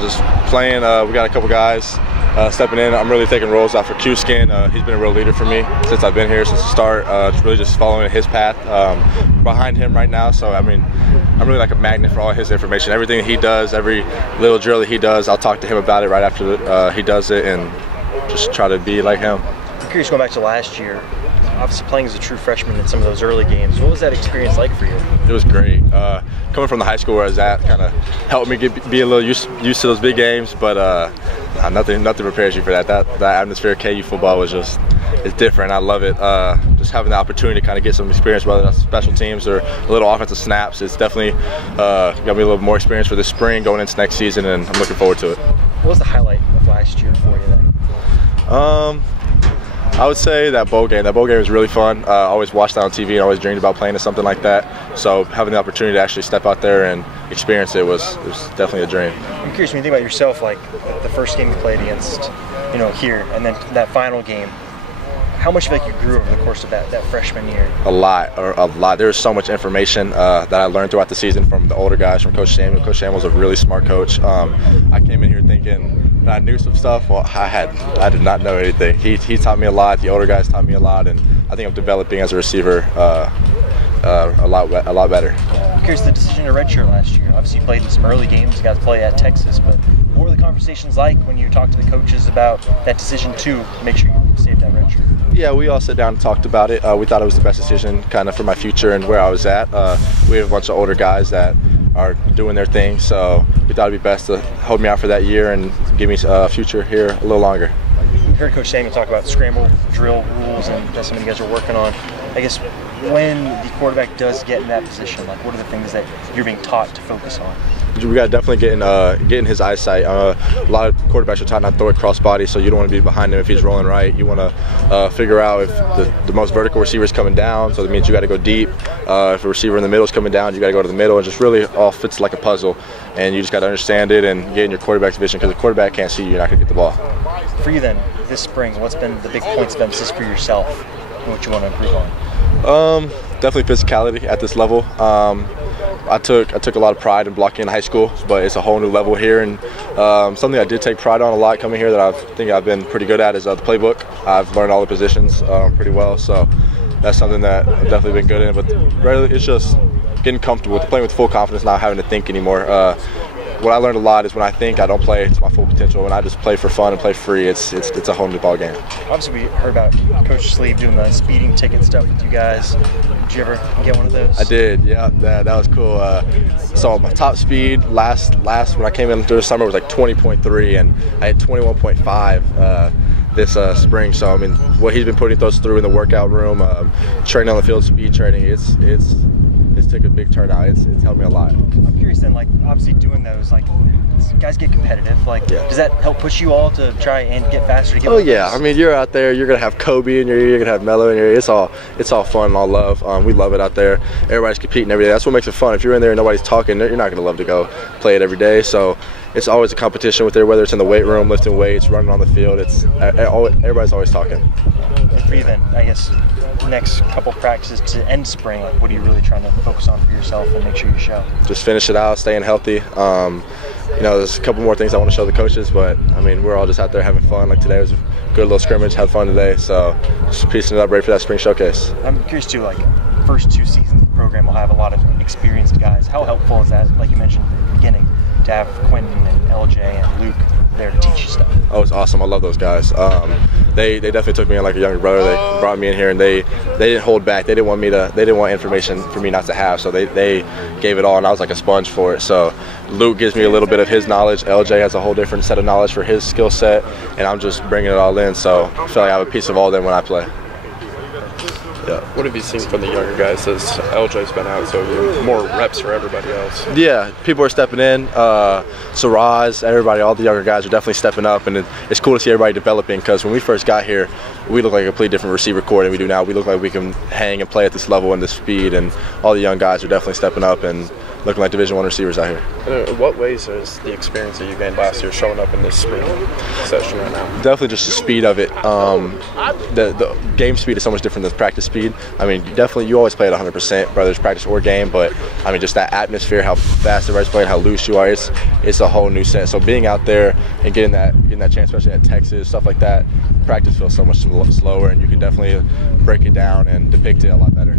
Just playing. We got a couple guys stepping in. I'm really taking roles out for Kubecka. He's been a real leader for me since I've been here, since the start. Really just following his path behind him right now. So, I mean, I'm really like a magnet for all his information. Everything he does, every little drill that he does, I'll talk to him about it right after he does it and just try to be like him. I'm curious, going back to last year, obviously playing as a true freshman in some of those early games, what was that experience like for you? It was great. Coming from the high school where I was at kind of helped me be a little used to those big games, but nothing prepares you for that. That atmosphere of KU football was it's different. I love it. Just having the opportunity to kind of get some experience, whether that's special teams or a little offensive snaps, it's definitely got me a little more experience for this spring going into next season, and I'm looking forward to it. What was the highlight of last year for you then? I would say that bowl game. That bowl game was really fun. I always watched that on TV and always dreamed about playing in something like that. So having the opportunity to actually step out there and experience it was definitely a dream. I'm curious, when you think about yourself, like the first game you played against, here, and then that final game, how much you grew over the course of that freshman year? A lot. There was so much information that I learned throughout the season from the older guys, from Coach Samuel. Coach Samuel's a really smart coach. I came in here thinking that I knew some stuff. Well, I did not know anything. He taught me a lot. The older guys taught me a lot, and I think I'm developing as a receiver a lot better. I'm curious, the decision to redshirt last year. Obviously, you played in some early games. You got to play at Texas, but what were the conversations like when you talked to the coaches about that decision to make sure you saved that redshirt? Yeah, we all sat down and talked about it. We thought it was the best decision kind of for my future and where I was at. We have a bunch of older guys that are doing their thing, so we thought it'd be best to hold me out for that year and give me a future here a little longer. We heard Coach Samuel talk about scramble drill rules, and that's something you guys are working on. I guess when the quarterback does get in that position, what are the things that you're being taught to focus on? We got to definitely get in his eyesight. A lot of quarterbacks are taught not to throw it cross body, so you don't want to be behind him if he's rolling right. You want to figure out if the most vertical receiver is coming down, so that means you got to go deep. If a receiver in the middle is coming down, you got to go to the middle. It just really all fits like a puzzle, and you just got to understand it and get in your quarterback's vision, because the quarterback can't see you, you're not going to get the ball. For you then, this spring, what's been the big points of emphasis for yourself and what you want to improve on? Definitely physicality at this level. I took a lot of pride in blocking in high school, but it's a whole new level here, and something I did take pride on a lot coming here that I think I've been pretty good at is the playbook. I've learned all the positions pretty well, so that's something that I've definitely been good in, but really it's just getting comfortable with playing with full confidence, not having to think anymore. What I learned a lot is when I think, I don't play to my full potential. When I just play for fun and play free, it's a whole new ball game. Obviously, we heard about Coach Sleeve doing the speeding ticket stuff with you guys. Did you ever get one of those? I did, yeah. That was cool. So my top speed last when I came in through the summer was 20.3, and I had 21.5 this spring. So I mean, what he's been putting those through in the workout room, training on the field, speed training, it's took a big turnout. It's helped me a lot. I'm curious then, obviously doing those, guys get competitive. Yeah. Does that help push you all to try and get faster? Oh yeah, I mean, you're out there, you're gonna have Kobe in your ear, you're gonna have Melo in your ear. It's all fun and all love. We love it out there. Everybody's competing every day. That's what makes it fun. If you're in there and nobody's talking, you're not gonna love to go play it every day. So it's always a competition with there, whether it's in the weight room, lifting weights, running on the field. Everybody's always talking. And for you then, I guess, next couple practices to end spring, what are you really trying to focus on for yourself and make sure you show? Just finish it out, staying healthy. There's a couple more things I want to show the coaches, but I mean, we're all just out there having fun. Today was a good little scrimmage, had fun today, so just piecing it up, ready for that spring showcase. I'm curious too, first 2 seasons of the program will have a lot of experienced guys. How helpful is that, like you mentioned at the beginning, to have Quentin and LJ and Luke there to teach you stuff? Oh, it's awesome. I love those guys. They definitely took me in like a younger brother. They brought me in here, and they didn't hold back. They didn't want information for me not to have, so they gave it all, and I was like a sponge for it. So Luke gives me a little bit of his knowledge. LJ has a whole different set of knowledge for his skill set, and I'm just bringing it all in. So I feel like I have a piece of all of them when I play. Yeah. What have you seen from the younger guys as LJ's been out, so more reps for everybody else? Yeah, people are stepping in. Saraz, everybody, all the younger guys are definitely stepping up, and it's cool to see everybody developing, because when we first got here, we looked like a completely different receiver corps than we do now. We look like we can hang and play at this level and this speed, and all the young guys are definitely stepping up, and looking like Division I receivers out here. In what ways is the experience that you gained last year showing up in this spring session right now? Definitely just the speed of it. The game speed is so much different than practice speed. I mean, definitely you always play at 100%, whether it's practice or game, but I mean, just that atmosphere, how fast everybody's playing, how loose you are, it's a whole new set. So being out there and getting that chance, especially at Texas, stuff like that, practice feels so much slower, and you can definitely break it down and depict it a lot better.